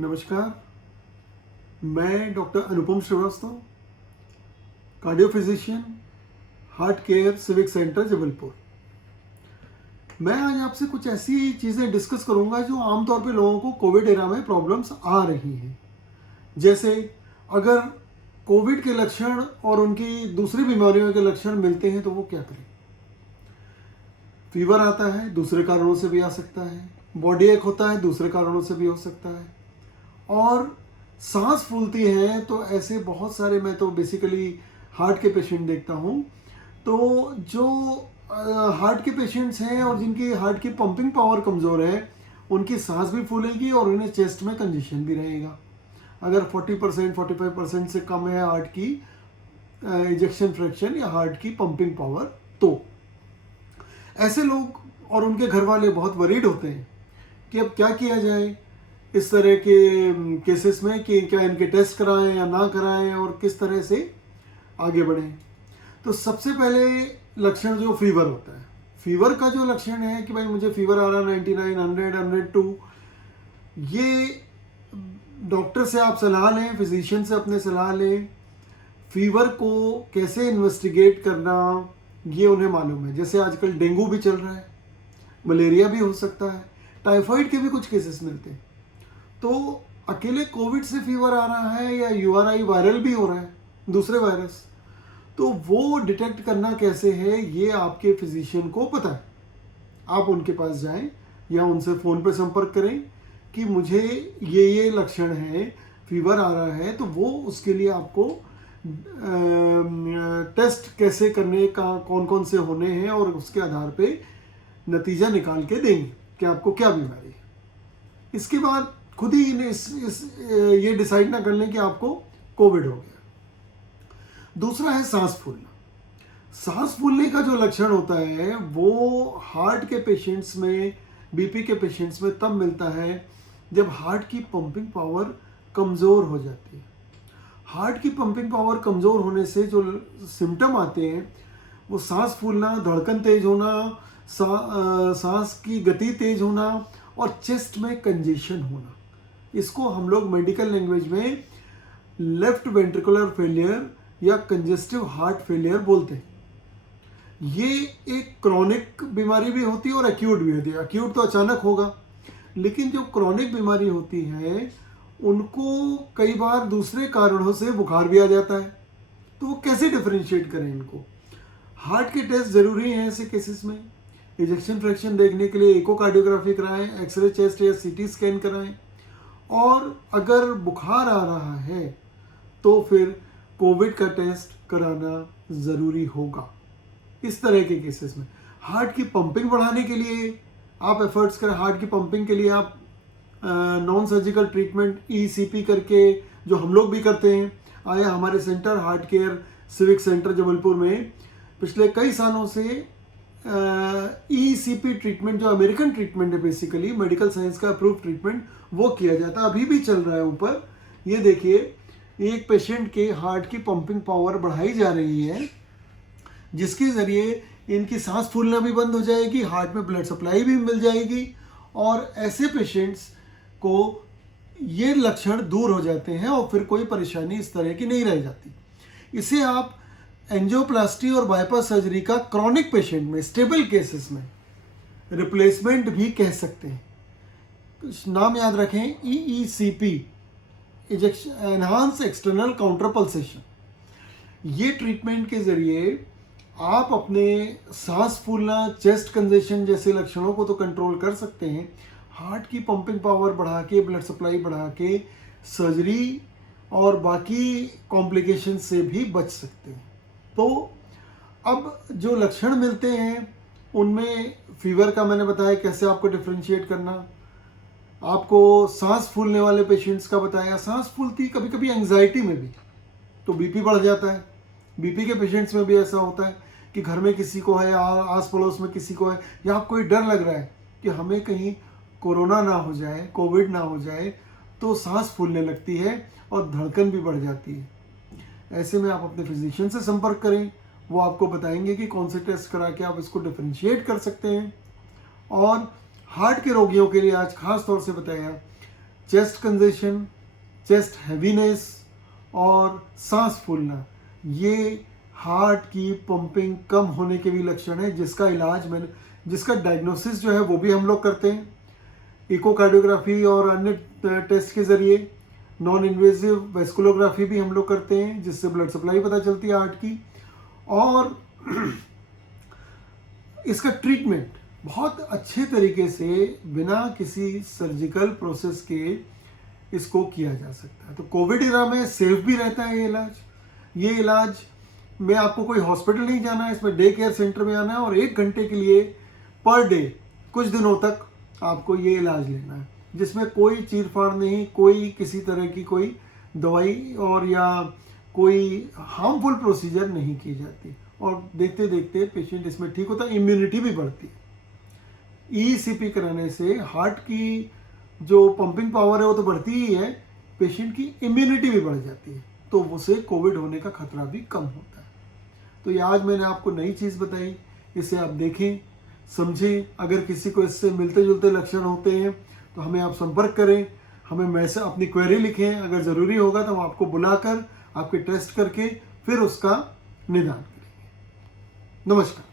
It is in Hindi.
नमस्कार, मैं doctor Anupam Srivastava, cardio physician, heart care civic centre Jabalpur. मैं आज आपसे कुछ ऐसी चीज़ें डिस्कस करूंगा जो आमतौर पे लोगों को कोविड एरा में प्रॉब्लम्स आ रही हैं। जैसे अगर कोविड के लक्षण और उनकी दूसरी बीमारियों के लक्षण मिलते हैं तो वो क्या करें। फीवर आता है, दूसरे कारणों से भी आ सकता है। बॉडी एक होता है, दूसरे कारणों से भी हो सकता है। और सांस फूलती है तो ऐसे बहुत सारे, मैं तो बेसिकली हार्ट के पेशेंट देखता हूँ। तो जो हार्ट के पेशेंट्स हैं और जिनकी हार्ट की पंपिंग पावर कमज़ोर है, उनकी सांस भी फूलेगी और उन्हें चेस्ट में कंजेशन भी रहेगा। अगर 40% 45% से कम है हार्ट की इजेक्शन फ्रैक्शन या हार्ट की पंपिंग पावर, तो ऐसे लोग और उनके घर वाले बहुत वरीड होते हैं कि अब क्या किया जाए इस तरह के केसेस में, कि क्या इनके टेस्ट कराएं या ना कराएं और किस तरह से आगे बढ़ें। तो सबसे पहले लक्षण जो फीवर होता है, फीवर का जो लक्षण है कि भाई मुझे फीवर आ रहा 99, 100, 102, ये डॉक्टर से आप सलाह लें, फिजिशियन से अपने सलाह लें। फीवर को कैसे इन्वेस्टिगेट करना ये उन्हें मालूम है। जैसे आजकल डेंगू भी चल रहा है, मलेरिया भी हो सकता है, टाइफाइड के भी कुछ केसेस मिलते हैं। तो अकेले कोविड से फीवर आ रहा है या यूआरआई वायरल भी हो रहा है, दूसरे वायरस, तो वो डिटेक्ट करना कैसे है ये आपके फिजिशियन को पता है। आप उनके पास जाएं या उनसे फ़ोन पे संपर्क करें कि मुझे ये लक्षण है, फीवर आ रहा है, तो वो उसके लिए आपको टेस्ट कैसे करने का, कौन कौन से होने हैं, और उसके आधार पे नतीजा निकाल के देंगे कि आपको क्या बीमारी है। इसके बाद खुद ही ये डिसाइड ना कर लें कि आपको कोविड हो गया। दूसरा है सांस फूलना। सांस फूलने का जो लक्षण होता है वो हार्ट के पेशेंट्स में, बीपी के पेशेंट्स में तब मिलता है जब हार्ट की पंपिंग पावर कमज़ोर हो जाती है। हार्ट की पंपिंग पावर कमज़ोर होने से जो सिम्टम आते हैं वो सांस फूलना, धड़कन तेज होना, सांस की गति तेज होना और चेस्ट में कंजेशन होना। इसको हम लोग मेडिकल लैंग्वेज में लेफ्ट वेंट्रिकुलर फेलियर या कंजेस्टिव हार्ट फेलियर बोलते हैं। ये एक क्रॉनिक बीमारी भी होती है और एक्यूट भी होती है। एक्यूट तो अचानक होगा, लेकिन जो क्रॉनिक बीमारी होती है उनको कई बार दूसरे कारणों से बुखार भी आ जाता है। तो वो कैसे डिफरेंशिएट करें इनको। हार्ट के टेस्ट ज़रूरी हैं ऐसे केसेस में। इजेक्शन फ्रैक्शन देखने के लिए इकोकार्डियोग्राफी कराएं, एक्सरे चेस्ट या सीटी स्कैन कराएं, और अगर बुखार आ रहा है तो फिर कोविड का टेस्ट कराना ज़रूरी होगा। इस तरह के केसेस में हार्ट की पंपिंग बढ़ाने के लिए आप एफर्ट्स करें। हार्ट की पंपिंग के लिए आप नॉन सर्जिकल ट्रीटमेंट ईसीपी करके, जो हम लोग भी करते हैं, आया हमारे centre heart care civic centre Jabalpur में पिछले कई सालों से ईसीपी ट्रीटमेंट, जो अमेरिकन ट्रीटमेंट है, बेसिकली मेडिकल साइंस का अप्रूव ट्रीटमेंट, वो किया जाता है। अभी भी चल रहा है ऊपर। ये देखिए, एक पेशेंट के हार्ट की पंपिंग पावर बढ़ाई जा रही है, जिसके ज़रिए इनकी सांस फूलना भी बंद हो जाएगी, हार्ट में ब्लड सप्लाई भी मिल जाएगी, और ऐसे पेशेंट्स को ये लक्षण दूर हो जाते हैं और फिर कोई परेशानी इस तरह की नहीं रह जाती। इसे आप एंजियोप्लास्टी और बाईपास सर्जरी का क्रॉनिक पेशेंट में, स्टेबल केसेस में रिप्लेसमेंट भी कह सकते हैं। नाम याद रखें, EECP, enhance external counter pulsation. ये ट्रीटमेंट के ज़रिए आप अपने सांस फूलना, चेस्ट कंजेशन जैसे लक्षणों को तो कंट्रोल कर सकते हैं, हार्ट की पंपिंग पावर बढ़ा के, ब्लड सप्लाई बढ़ा के सर्जरी और बाकी कॉम्प्लिकेशन से भी बच सकते हैं। तो अब जो लक्षण मिलते हैं उनमें फीवर का मैंने बताया कैसे आपको डिफरेंशिएट करना, आपको सांस फूलने वाले पेशेंट्स का बताया। सांस फूलती कभी कभी एंग्जाइटी में भी, तो बीपी बढ़ जाता है। बीपी के पेशेंट्स में भी ऐसा होता है कि घर में किसी को है, आस पड़ोस में किसी को है, या आपको कोई डर लग रहा है कि हमें कहीं कोरोना ना हो जाए, कोविड ना हो जाए, तो सांस फूलने लगती है और धड़कन भी बढ़ जाती है। ऐसे में आप अपने फिजिशियन से संपर्क करें, वो आपको बताएंगे कि कौन से टेस्ट करा के आप इसको डिफरेंशिएट कर सकते हैं। और हार्ट के रोगियों के लिए आज खास तौर से बताया, चेस्ट कंजेशन, चेस्ट हैवीनेस और सांस फूलना, ये हार्ट की पंपिंग कम होने के भी लक्षण है, जिसका डायग्नोसिस जो है वो भी हम लोग करते हैं इकोकार्डियोग्राफी और अन्य टेस्ट के जरिए। नॉन इन्वेजिव वेस्कुलोग्राफी भी हम लोग करते हैं, जिससे ब्लड सप्लाई पता चलती है हार्ट की। और इसका ट्रीटमेंट बहुत अच्छे तरीके से बिना किसी सर्जिकल प्रोसेस के इसको किया जा सकता है। तो कोविड इरा में सेफ भी रहता है ये इलाज में आपको कोई हॉस्पिटल नहीं जाना है, इसमें डे केयर सेंटर में आना है और 1 घंटे के लिए पर डे कुछ दिनों तक आपको ये इलाज लेना है, जिसमें कोई चीरफाड़ नहीं, कोई किसी तरह की कोई दवाई और या कोई हार्मफुल प्रोसीजर नहीं की जाती। और देखते देखते पेशेंट इसमें ठीक होता है, इम्यूनिटी भी बढ़ती है। ईसीपी कराने से हार्ट की जो पंपिंग पावर है वो तो बढ़ती ही है, पेशेंट की इम्यूनिटी भी बढ़ जाती है, तो उसे कोविड होने का खतरा भी कम होता है। तो ये आज मैंने आपको नई चीज़ बताई, इसे आप देखें, समझें। अगर किसी को इससे मिलते जुलते लक्षण होते हैं तो हमें आप संपर्क करें, हमें मैसेज अपनी क्वेरी लिखें। अगर ज़रूरी होगा तो हम आपको बुलाकर आपके टेस्ट करके फिर उसका निदान करेंगे। नमस्कार।